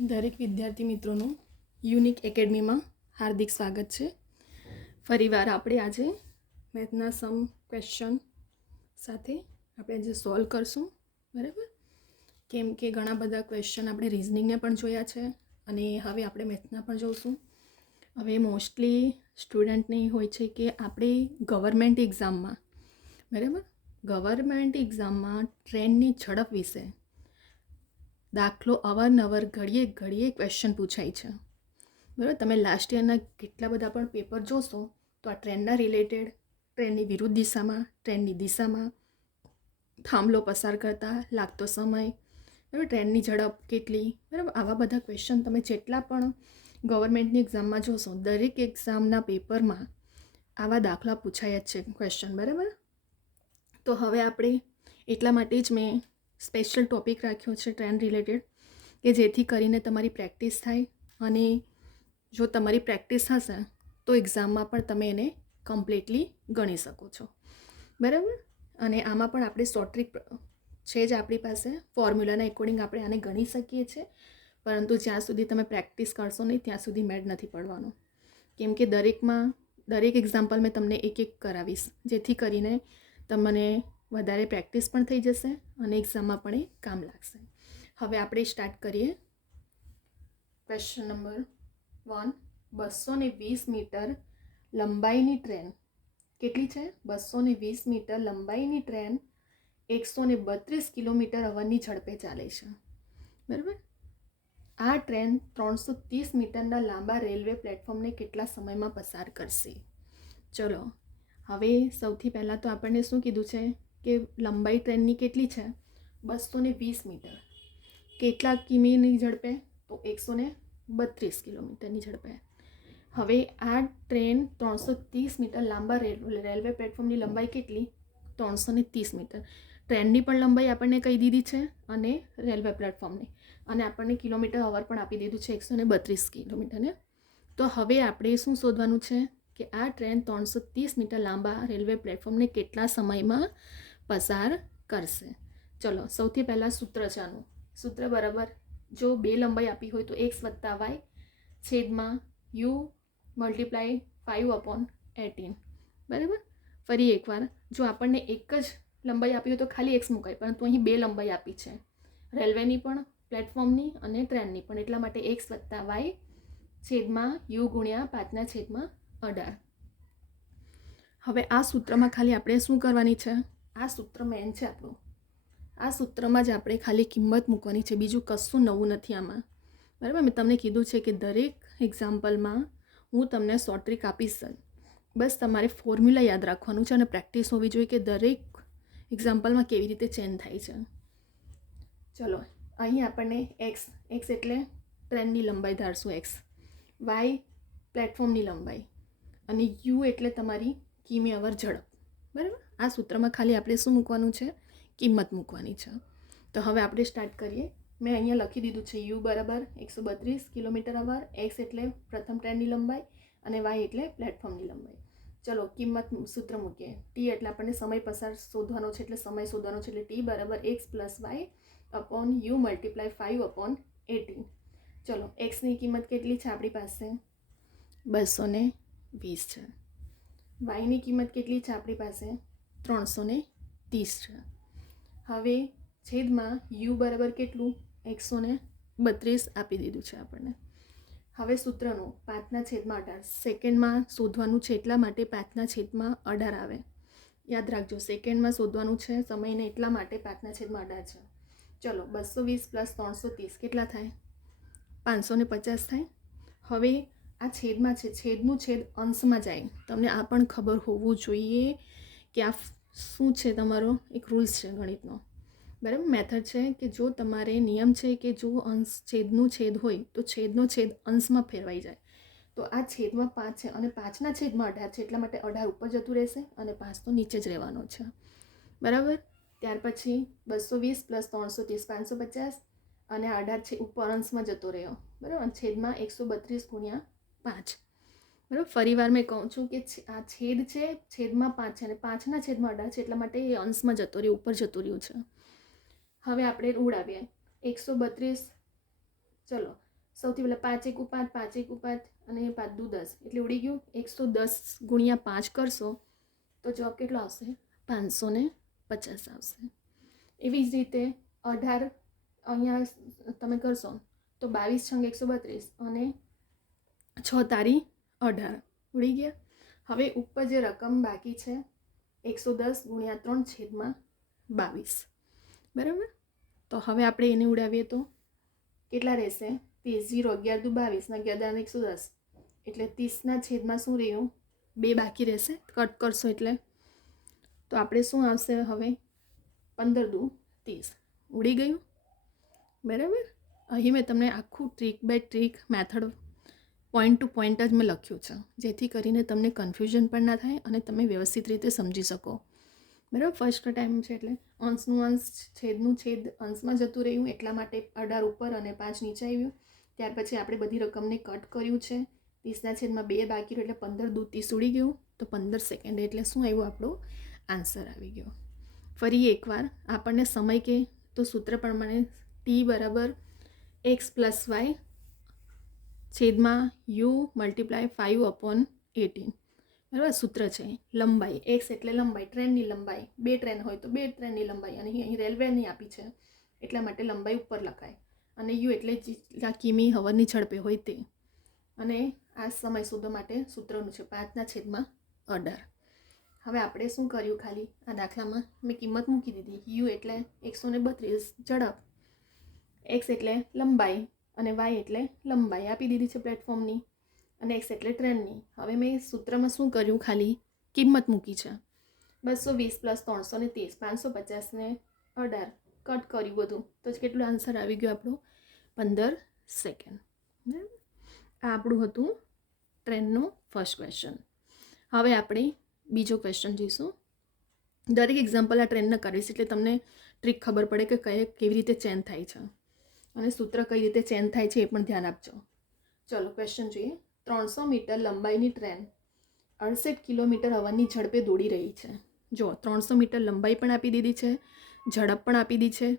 દરેક વિદ્યાર્થી મિત્રોનું યુનિક એકેડમીમાં હાર્દિક સ્વાગત છે. ફરીવાર આપણે આજે મેથના સમ ક્વેશ્ચન સાથે આપણે આજે સોલ્વ કરશું, બરાબર? કેમ કે ઘણા બધા ક્વેશ્ચન આપણે રિઝનિંગને પણ જોયા છે અને હવે આપણે મેથના પણ જોઈશું હવે મોસ્ટલી સ્ટુડન્ટને હોય છે કે આપણે ગવર્મેન્ટ એક્ઝામમાં, બરાબર? ગવર્મેન્ટ એક્ઝામમાં ટ્રેનની ઝડપ વિશે દાખલો અવારનવાર ઘડીએ ઘડીએ ક્વેશ્ચન પૂછાય છે. બરાબર? તમે લાસ્ટ યરના કેટલા બધા પણ પેપર જોશો, તો આ ટ્રેનના રિલેટેડ ટ્રેનની વિરુદ્ધ દિશામાં ટ્રેનની દિશામાં, થાંભલો પસાર કરતા, લાગતો સમય, બરાબર? ટ્રેનની ઝડપ કેટલી, બરાબર? આવા બધા ક્વેશ્ચન તમે જેટલા પણ ગવર્મેન્ટની એક્ઝામમાં જોશો, દરેક એક્ઝામના પેપરમાં આવા દાખલા પૂછાય જ છે ક્વેશ્ચન બરાબર? તો હવે આપણે એટલા માટે જ મેં સ્પેશિયલ ટોપિક રાખ્યો છે ટ્રેન રિલેટેડ, કે જેથી કરીને તમારી પ્રેક્ટિસ થાય અને જો તમારી પ્રેક્ટિસ હશે, તો એક્ઝામમાં પણ તમે એને કમ્પ્લીટલી ગણી શકો છો. બરાબર? અને આમાં પણ આપણે શોર્ટ ટ્રીક છે જ આપણી પાસે. ફોર્મ્યુલાના એકોર્ડિંગ આપણે આને ગણી શકીએ છીએ, પરંતુ જ્યાં સુધી તમે પ્રેક્ટિસ કરશો નહીં, ત્યાં સુધી મેડ નથી પડવાનો. કેમ કે દરેકમાં, દરેક એક્ઝામ્પલ મેં તમને એક એક કરાવીશ, જેથી કરીને તમને વધારે પ્રેક્ટિસ પણ થઈ જશે અને એક્ઝામમાં પણ એ કામ લાગશે. હવે આપણે સ્ટાર્ટ કરીએ. ક્વેશ્ચન નંબર વન બસો ને વીસ મીટર લંબાઈની ટ્રેન. કેટલી છે? બસો ને વીસ મીટર લંબાઈની ટ્રેન એકસો ને બત્રીસ કિલોમીટર અવરની ઝડપે ચાલે છે. બરાબર? આ ટ્રેન ત્રણસો ત્રીસ મીટરના લાંબા રેલવે પ્લેટફોર્મને કેટલા સમયમાં પસાર કરશે? ચલો, હવે સૌથી પહેલાં તો આપણને શું કીધું છે? કે લંબાઈ ટ્રેનની કેટલી છે? બસો ને વીસ મીટર. કેટલા કિમીની ઝડપે? તો એકસો ને બત્રીસ કિલોમીટરની ઝડપે. હવે આ ટ્રેન ત્રણસો ત્રીસ મીટર લાંબા રેલ- રેલવે પ્લેટફોર્મની લંબાઈ કેટલી? ત્રણસો ને ત્રીસ મીટર. ટ્રેનની પણ લંબાઈ આપણને કહી દીધી છે અને રેલવે પ્લેટફોર્મની. અને આપણને કિલોમીટર અવર પણ આપી દીધું છે એકસો ને બત્રીસ કિલોમીટરને. તો હવે આપણે શું શોધવાનું છે કે આ ટ્રેન ત્રણસો ત્રીસ મીટર લાંબા રેલવે પ્લેટફોર્મને કેટલા સમયમાં પસાર કરશે. ચલો, સૌથી પહેલાં સૂત્ર છે આનું સૂત્ર બરાબર, જો બે લંબાઈ આપી હોય તો એક્સ વત્તા વાય છેદમાં U multiply five upon eighteen. બરાબર? ફરી એકવાર, જો આપણને એક જ લંબાઈ આપી હોય તો ખાલી એક્સ મુકાય પરંતુ અહીં બે લંબાઈ આપી છે. રેલવેની પણ, પ્લેટફોર્મની અને ટ્રેનની પણ, એટલા માટે એક્સ વત્તા વાય છેદમાં યુ ગુણ્યા પાંચના છેદમાં અઢાર. હવે આ સૂત્રમાં ખાલી આપણે શું કરવાની છે? આ સૂત્ર મેન છે આપણું. આ સૂત્રમાં જ આપણે ખાલી કિંમત મૂકવાની છે, બીજું કશું નવું નથી આમાં. બરાબર? મેં તમને કીધું છે કે દરેક એક્ઝામ્પલમાં હું તમને શોર્ટ ટ્રીક આપીશ બસ તમારે ફોર્મ્યુલા યાદ રાખવાનું છે અને પ્રેક્ટિસ હોવી જોઈએ કે દરેક એક્ઝામ્પલમાં કેવી રીતે ચેન્જ થાય છે. ચલો, અહીં આપણને એક્સ એક્સ એટલે ટ્રેનની લંબાઈ ધારશું એક્સ વાય પ્લેટફોર્મની લંબાઈ. અને યુ એટલે તમારી કિમી અવર ઝડપ. બરાબર? આ સૂત્રમાં ખાલી આપણે શું મૂકવાનું છે? કિંમત મૂકવાની છે. તો હવે આપણે સ્ટાર્ટ કરીએ. મેં અહીંયા લખી દીધું છે યુ બરાબર એકસો બત્રીસ કિલોમીટર અવર એક્સ એટલે પ્રથમ ટ્રેનની લંબાઈ અને વાય એટલે પ્લેટફોર્મની લંબાઈ. ચલો કિંમત સૂત્ર મૂકીએ. ટી એટલે આપણને સમય પસાર શોધવાનો છે એટલે સમય શોધવાનો છે એટલે ટી બરાબર X plus Y upon U multiply five upon eighteen ચલો એક્સની કિંમત કેટલી છે આપણી પાસે? બસો વીસ છે. વાયની કિંમત કેટલી છે આપણી પાસે? ત્રણસો ને ત્રીસ છે. હવે છેદમાં યુ બરાબર કેટલું? એકસો ને બત્રીસ આપી દીધું છે આપણને. હવે સૂત્રનું પાંચના છેદમાં અઢાર. સેકન્ડમાં શોધવાનું છે એટલા માટે પાંચના છેદમાં અઢાર આવે. યાદ રાખજો, સેકન્ડમાં શોધવાનું છે, સમયને એટલા માટે પાંચના છેદમાં અઢાર છે. ચલો, બસો વીસ પ્લસ ત્રણસો ત્રીસ કેટલા થાય? પાંચસો ને પચાસ થાય. હવે આ છેદમાં છે, છેદનું છેદ અંશમાં જાય. તમને આ પણ ખબર હોવું જોઈએ કે આ શું છે તમારો? એક રૂલ્સ છે ગણિતનો. બરાબર? મેથડ છે કે જો તમારે નિયમ છે કે જો અંશ છેદનું છેદ હોય, તો છેદનો છેદ અંશમાં ફેરવાઈ જાય. તો આ છેદમાં પાંચ છે અને પાંચના છેદમાં અઢાર છે, એટલા માટે અઢાર ઉપર જતું રહેશે અને પાંચ તો નીચે જ રહેવાનો છે. બરાબર? ત્યાર પછી બસો વીસ પ્લસ ત્રણસો ત્રીસ, પાંચસો પચાસ અને અઢાર છે, ઉપર અંશમાં જતો રહ્યો. બરાબર? છેદમાં એકસો બત્રીસ ગુણ્યા પાંચ. બરાબર? ફરી વાર મેં કહું છું કે આ છેદ છે, છેદમાં પાંચ છે અને પાંચના છેદમાં અઢાર છે, એટલા માટે એ અંશમાં જતો રહ્યું, ઉપર જતું રહ્યું છે. હવે આપણે ઉડાવીએ. એકસો બત્રીસ, ચલો. સૌથી પહેલાં પાંચ એકુ પાંચ પાંચ એકુ પાંચ અને પાંચ દુ દસ. એટલે ઉડી ગયું. એકસો દસ ગુણ્યા પાંચ કરશો, તો જવાબ કેટલો આવશે? પાંચસો ને પચાસ આવશે. એવી જ રીતે અઢાર અહીંયા તમે કરશો, તો બાવીસ છંગ એકસો બત્રીસ અને છ તારી અઢાર. ઉડી ગયા. હવે ઉપર જે રકમ બાકી છે એકસો દસ ગુણ્યા ત્રણ છેદમાં બાવીસ. બરાબર? તો હવે આપણે એને ઉડાવીએ તો કેટલા રહેશે? ત્રીસ જીરો અગિયાર દુ બાવીસના અગિયાર એકસો દસ. એટલે ત્રીસના છેદમાં શું રહ્યું? બે બાકી રહેશે. કટ કરશો એટલે. તો આપણે શું આવશે હવે? પંદર દુ ત્રીસ. ઉડી ગયું? બરાબર? અહીં મેં તમને આખું trick by trick method point to point જ મેં લખ્યું છે, જેથી કરીને તમને કન્ફ્યુઝન પણ ના થાય અને તમે વ્યવસ્થિત રીતે સમજી શકો. બરાબર? ફર્સ્ટ ટાઈમ છે એટલે અંશનું અંશ, છેદનું છેદ અંશમાં જતું રહ્યું, એટલા માટે અઢાર ઉપર અને પાંચ નીચે આવ્યું. ત્યાર પછી આપણે બધી રકમને કટ કર્યું છે. ત્રીસના છેદમાં બે બાકી રહ્યું એટલે પંદર દૂધ ત્રીસ ગયું. તો પંદર સેકન્ડ એટલે શું આવ્યું? આપણો આન્સર આવી ગયો. ફરી એકવાર આપણને સમય કે તો સૂત્ર પ્રમાણે ટી બરાબર એક્સ પ્લસ વાય છેદમાં U multiply five upon eighteen બરાબર? સૂત્ર છે લંબાઈ. એક્સ એટલે લંબાઈ. ટ્રેનની લંબાઈ. બે ટ્રેન હોય તો બે ટ્રેનની લંબાઈ. અને અહીં રેલવેની આપી છે. એટલા માટે લંબાઈ ઉપર લખાય. અને યુ એટલે જેટલા કિમી હવનની ઝડપે હોય તે. અને આ સમય શોધવા માટે સૂત્રનું છે પાંચના છેદમાં અઢાર. હવે આપણે શું કર્યું ખાલી? આ દાખલામાં મેં કિંમત મૂકી દીધી. યુ એટલે એકસો ને બત્રીસ ઝડપ. એક્સ એટલે લંબાઈ. અને વાય એટલે લંબાઈ આપી દીધી છે પ્લેટફોર્મની અને એક્સ એટલે ટ્રેનની હવે મેં સૂત્રમાં શું કર્યું? ખાલી કિંમત મૂકી છે. બસો વીસ પ્લસ ત્રણસો ને ત્રીસ, પાંચસો પચાસને અઢાર. કટ કર્યું બધું. તો કેટલું આન્સર આવી ગયો આપણો? પંદર સેકન્ડ આ આપણું હતું ટ્રેનનું ફર્સ્ટ ક્વેશ્ચન હવે આપણે બીજો ક્વેશ્ચન જોઈશું. દરેક એક્ઝામ્પલ આ ટ્રેનના કરીશ એટલે તમને ટ્રીક ખબર પડે કે કઈ કેવી રીતે ચેન્જ થાય છે. અને સૂત્ર કઈ રીતે ચેન્જ થાય છે એ પણ ધ્યાન આપજો. ચલો ક્વેશ્ચન જોઈએ. ત્રણસો મીટર લંબાઈની ટ્રેન અડસઠ કિલોમીટર હવાની ઝડપે દોડી રહી છે. જો ત્રણસો મીટર લંબાઈ પણ આપી દીધી છે, ઝડપ પણ આપી દીધી છે.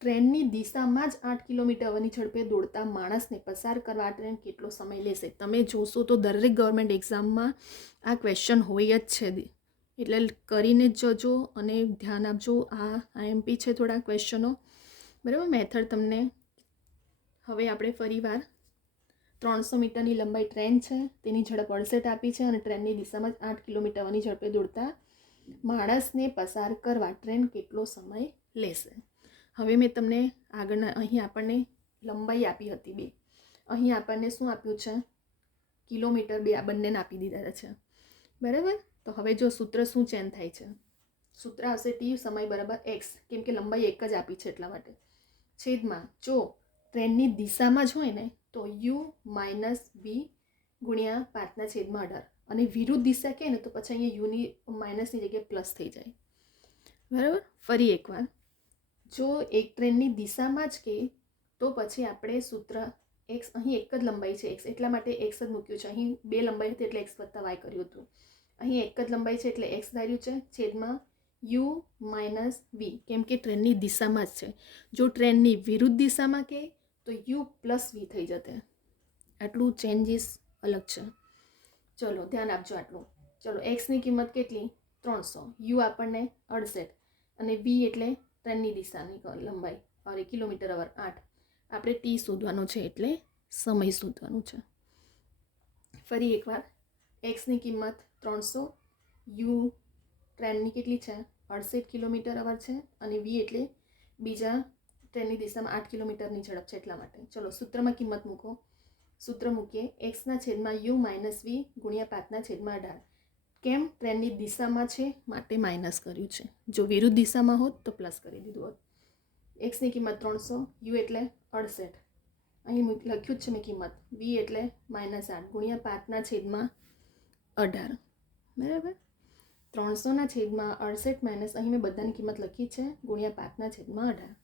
ટ્રેનની દિશામાં જ આઠ કિલોમીટર હવાની ઝડપે દોડતા માણસને પસાર કરવા ટ્રેન કેટલો સમય લેશે? તમે જોશો તો દરેક ગવર્મેન્ટ એક્ઝામમાં આ ક્વેશ્ચન હોય જ છે. એટલે કરીને જ જજો અને ધ્યાન આપજો. આ આઈએમપી છે થોડા ક્વેશ્ચનો બરાબર? મેથડ તમને હવે આપણે ફરીવાર ત્રણસો મીટરની લંબાઈ ટ્રેન છે, તેની ઝડપ અડસઠ આપી છે અને ટ્રેનની દિશામાં જ આઠ કિલોમીટરની ઝડપે દોડતા માણસને પસાર કરવા ટ્રેન કેટલો સમય લેશે. હવે મેં તમને આગળના, અહીં આપણને લંબાઈ આપી હતી બે. અહીં આપણને શું આપ્યું છે? કિલોમીટર બે આ બંનેને આપી દીધા છે. બરાબર? તો હવે જો સૂત્ર શું ચેન્જ થાય છે? સૂત્ર આવશે ટી સમય બરાબર એક્સ, કેમ કે લંબાઈ એક જ આપી છે એટલા માટે. છેદમાં જો ટ્રેનની દિશામાં જ હોય ને, તો યુ માઇનસ વી ગુણ્યા પાંચના છેદમાં અઢાર. અને વિરુદ્ધ દિશા કહે ને, તો પછી અહીંયા યુની માઇનસની જગ્યાએ પ્લસ થઈ જાય. બરાબર? ફરી એકવાર. જો એક ટ્રેનની દિશામાં જ કે, તો પછી આપણે સૂત્ર એક્સ અહીં એક જ લંબાઈ છે. એક્સ એટલા માટે એક્સ જ મૂક્યું છે. અહીં બે લંબાઈ હતી એટલે એક્સ વત્તા વાય કર્યું હતું. અહીં એક જ લંબાઈ છે એટલે એક્સ ધાર્યું છે છેદમાં યુ માઇનસ વી કેમ કે ટ્રેનની દિશામાં જ છે. જો ટ્રેનની વિરુદ્ધ દિશામાં કે તો યુ પ્લસ વી થઈ જતે. આટલું ચેન્જીસ અલગ છે. ચલો ધ્યાન આપજો આટલું. ચલો એક્સની કિંમત કેટલી? ત્રણસો. યુ આપણને અડસઠ. અને વી એટલે ટ્રેનની દિશાની લંબાઈ. અરે કિલોમીટર અવર આઠ. આપણે ટી શોધવાનો છે એટલે સમય શોધવાનું છે. ફરી એકવાર. એક્સની કિંમત ત્રણસો. યુ ટ્રેનની કેટલી છે? અડસઠ કિલોમીટર અવર છે. અને વી એટલે બીજા ટ્રેનની દિશામાં આઠ કિલોમીટરની ઝડપ છે એટલા માટે. ચલો, સૂત્રમાં કિંમત મૂકો. સૂત્ર મૂકીએ. એક્સના છેદમાં યુ માઇનસ વી ગુણ્યા પાંચના છેદમાં અઢાર. કેમ? ટ્રેનની દિશામાં છે, માટે માઇનસ કર્યું છે. જો વિરુદ્ધ દિશામાં હોત તો પ્લસ કરી દીધું હોત. એક્સની કિંમત ત્રણસો, યુ એટલે અડસઠ. અહીં લખ્યું જ છે મેં કિંમત. વી એટલે માઇનસ આઠ ગુણ્યા પાંચના છેદમાં અઢાર. બરાબર? ત્રણસોના છેદમાં અડસઠ માઇનસ, અહીં મેં બધાની કિંમત લખી છે, ગુણ્યા પાંચના છેદમાં અઢાર.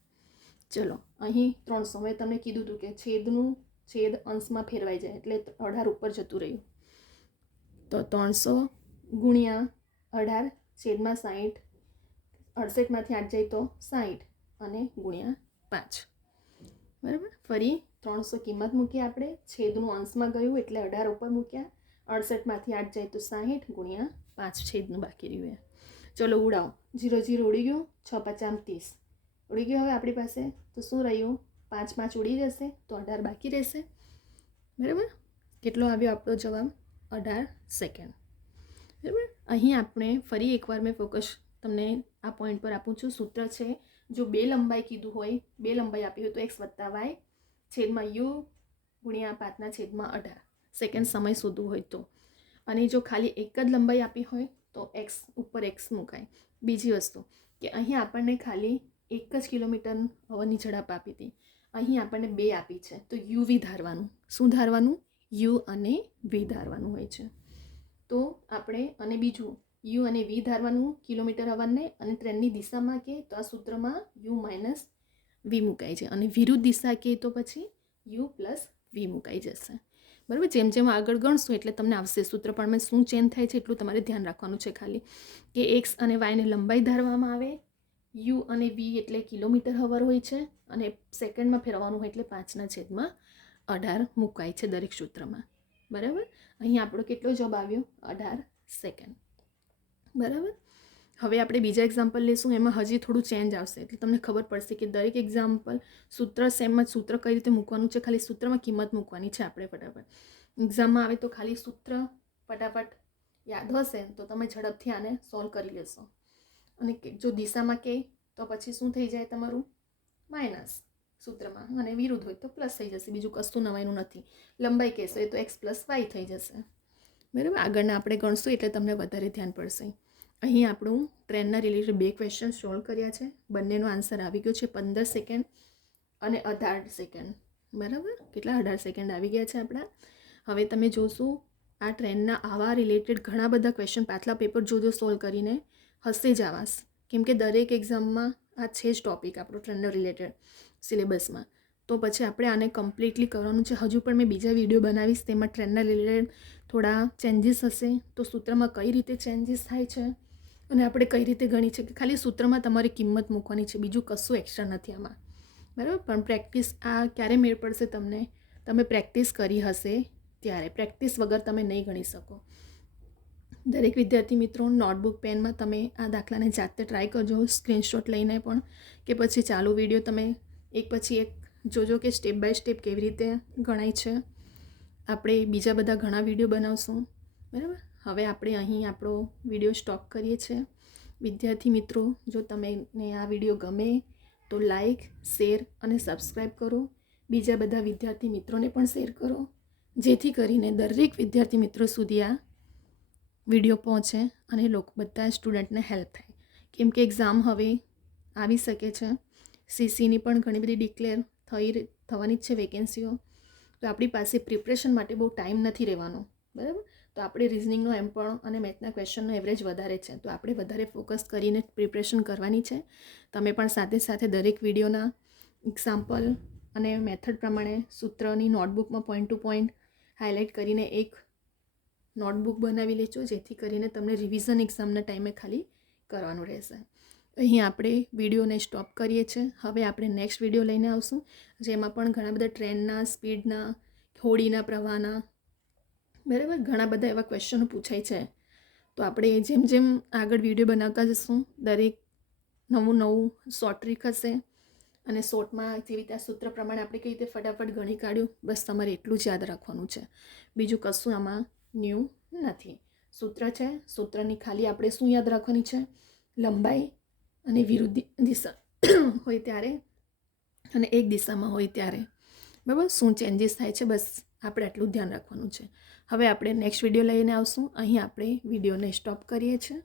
ચલો, અહીં ત્રણસો મેં તમને કીધું હતું કે છેદનું છેદ અંશમાં ફેરવાઈ જાય એટલે અઢાર ઉપર જતું રહ્યું. તો ત્રણસો ગુણ્યા અઢાર છેદમાં સાહીઠ અડસઠમાંથી આઠ જાય તો સાહીઠ અને ગુણ્યા પાંચ. બરાબર? ફરી ત્રણસો કિંમત મૂકી આપણે. છેદનું અંશમાં ગયું એટલે અઢાર ઉપર મૂક્યા. અડસઠમાંથી આઠ જાય તો સાહીઠ ગુણ્યા પાંચ છેદનું બાકી રહ્યું ચલો ઉડાવો. જીરો જીરો ઉડી ગયું. છ પચામ ત્રીસ. ઉડી ગયો હવે આપણી પાસે. તો શું રહ્યું? પાંચ પાંચ ઉડી જશે તો અઢાર બાકી રહેશે. બરાબર? કેટલો આવ્યો આપણો જવાબ? અઢાર સેકન્ડ બરાબર? અહીં આપણે ફરી એકવાર મેં ફોકસ તમને આ પોઈન્ટ પર આપું છું. સૂત્ર છે, જો બે લંબાઈ કીધું હોય, બે લંબાઈ આપી હોય તો એક્સ વત્તા વાય છેદમાં યુ ગુણ્યા પાંચના છેદમાં અઢાર. સેકન્ડ સમય શોધવું હોય તો. અને જો ખાલી એક જ લંબાઈ આપી હોય તો એક્સ ઉપર એક્સ મુકાય. બીજી વસ્તુ કે અહીં આપણને ખાલી એક જ કિલોમીટર હવાની ઝડપ આપી હતી. અહીં આપણને બે આપી છે. તો યુ વી ધારવાનું. શું ધારવાનું? યુ અને વી ધારવાનું હોય છે. તો આપણે અને બીજું, યુ અને વી ધારવાનું કિલોમીટર હવાને અને ટ્રેનની દિશામાં કે તો આ સૂત્રમાં યુ માઇનસ વી મુકાય છે. અને વિરુદ્ધ દિશા કે તો પછી યુ પ્લસ વી મુકાઈ જશે. બરાબર? જેમ જેમ આગળ ગણશું એટલે તમને આવશે. સૂત્ર પણ શું ચેન્જ થાય છે એટલું તમારે ધ્યાન રાખવાનું છે ખાલી. કે એક્સ અને વાયને લંબાઈ ધારવામાં આવે યુ અને વી એટલે કિલોમીટર હવર હોય છે અને સેકન્ડમાં ફેરવવાનું હોય એટલે પાંચના છેદમાં અઢાર મુકાય છે દરેક સૂત્રમાં. બરાબર? અહીં આપણો કેટલો જવાબ આવ્યો? અઢાર સેકન્ડ. બરાબર? હવે આપણે બીજા એક્ઝામ્પલ લઈશું એમાં હજી થોડું ચેન્જ આવશે. એટલે તમને ખબર પડશે કે દરેક એક્ઝામ્પલ સૂત્ર સેમમાં સૂત્ર કઈ રીતે મૂકવાનું છે? ખાલી સૂત્રમાં કિંમત મૂકવાની છે આપણે ફટાફટ. એક્ઝામમાં આવે તો ખાલી સૂત્ર ફટાફટ યાદ હશે, તો તમે ઝડપથી આને સોલ્વ કરી લેશો. અને જો દિશામાં કે તો પછી શું થઈ જાય તમારું? માઇનસ સૂત્રમાં. અને વિરુદ્ધ હોય તો પ્લસ થઈ જશે. બીજું કશું નવાયનું નથી. લંબાઈ કહેશો એ તો એક્સ પ્લસ વાય થઈ જશે. બરાબર? આગળના આપણે ગણશું એટલે તમને વધારે ધ્યાન પડશે. અહીં આપણું ટ્રેનના રિલેટેડ બે ક્વેશ્ચન સોલ્વ કર્યા છે. બંનેનો આન્સર આવી ગયો છે પંદર સેકન્ડ અને અઢાર સેકન્ડ બરાબર? કેટલા? અઢાર સેકન્ડ આવી ગયા છે આપણા. હવે તમે જોશો આ ટ્રેનના આવા રિલેટેડ ઘણા બધા ક્વેશ્ચન પાછલા પેપર જોજો સોલ્વ કરીને. હશે જ આવાસ. કેમ દરેક એક્ઝામમાં આ છે જ ટોપિક આપણો ટ્રેન્ડર રિલેટેડ સિલેબસમાં તો પછી આપણે આને કમ્પ્લીટલી કરવાનું છે. હજુ પણ મેં બીજા વીડિયો બનાવીશ, તેમાં ટ્રેન્ડર રિલેટેડ થોડા ચેન્જીસ હશે. તો સૂત્રમાં કઈ રીતે ચેન્જીસ થાય છે અને આપણે કઈ રીતે ગણી છે કે ખાલી સૂત્રમાં તમારી કિંમત મૂકવાની છે. બીજું કશું એક્સ્ટ્રા નથી આમાં. બરાબર? પણ પ્રેક્ટિસ આ ક્યારે મેળ પડશે તમને? તમે પ્રેક્ટિસ કરી હશે ત્યારે. પ્રેક્ટિસ વગર તમે નહીં ગણી શકો. દરેક વિદ્યાર્થી મિત્રો નોટબુક પેનમાં તમે આ દાખલાને જાતે ટ્રાય કરજો સ્ક્રીનશોટ લઈને પણ કે પછી ચાલુ વીડિયો તમે એક પછી એક જોજો કે સ્ટેપ બાય સ્ટેપ કેવી રીતે ગણાય છે. આપણે બીજા બધા ઘણા વીડિયો બનાવશું, બરાબર? હવે આપણે અહીં આપણો વીડિયો સ્ટોપ કરીએ છીએ. વિદ્યાર્થી મિત્રો, જો તમને આ વીડિયો ગમે તો લાઈક શેર અને સબસ્ક્રાઈબ કરો. બીજા બધા વિદ્યાર્થી મિત્રોને પણ શેર કરો. જેથી કરીને દરેક વિદ્યાર્થી મિત્રો સુધી આ વીડિયો પહોંચે અને લોકો બધા સ્ટુડન્ટને હેલ્પ થાય. કેમ કે એક્ઝામ હવે આવી શકે છે. સીસીની પણ ઘણી બધી ડિક્લેર થઈ થવાની જ છે વેકેન્સીઓ તો આપણી પાસે પ્રિપરેશન માટે બહુ ટાઈમ નથી રહેવાનો. બરાબર? તો આપણે રિઝનિંગનો એમ પણ અને મેથના ક્વેશ્ચનનો એવરેજ વધારે છે. તો આપણે વધારે ફોકસ કરીને પ્રિપરેશન કરવાની છે. તમે પણ સાથે સાથે દરેક વિડીયોના એક્ઝામ્પલ અને મેથડ પ્રમાણે સૂત્રની નોટબુકમાં પોઈન્ટ ટુ પોઈન્ટ હાઇલાઇટ કરીને એક નોટબુક બનાવી લેજો, જેથી કરીને તમને રિવિઝન એક્ઝામના ટાઈમે ખાલી કરવાનું રહેશે. અહીં આપણે વિડીયોને સ્ટોપ કરીએ છીએ. હવે આપણે નેક્સ્ટ વીડિયો લઈને આવશું, જેમાં પણ ઘણા બધા ટ્રેનના સ્પીડના હોડીના પ્રવાહના બરાબર? ઘણા બધા એવા ક્વેશ્ચનો પૂછાય છે. તો આપણે જેમ જેમ આગળ વીડિયો બનાવતા જશું, દરેક નવું નવું શોર્ટ ટ્રીક હશે અને શોર્ટમાં જેવી રીતે આ સૂત્ર પ્રમાણે આપણે કઈ રીતે ફટાફટ ગણી કાઢ્યું, બસ તમારે એટલું જ યાદ રાખવાનું છે. બીજું કશું આમાં ન્યૂ નથી. સૂત્ર છે, સૂત્રની ખાલી આપણે શું યાદ રાખવાની છે? લંબાઈ અને વિરુદ્ધ દિશા હોય ત્યારે અને એક દિશામાં હોય ત્યારે. બરાબર? શું ચેન્જીસ થાય છે? બસ આપણે આટલું ધ્યાન રાખવાનું છે. હવે આપણે નેક્સ્ટ વીડિયો લઈને આવશું. અહીં આપણે વિડીયોને સ્ટોપ કરીએ છીએ.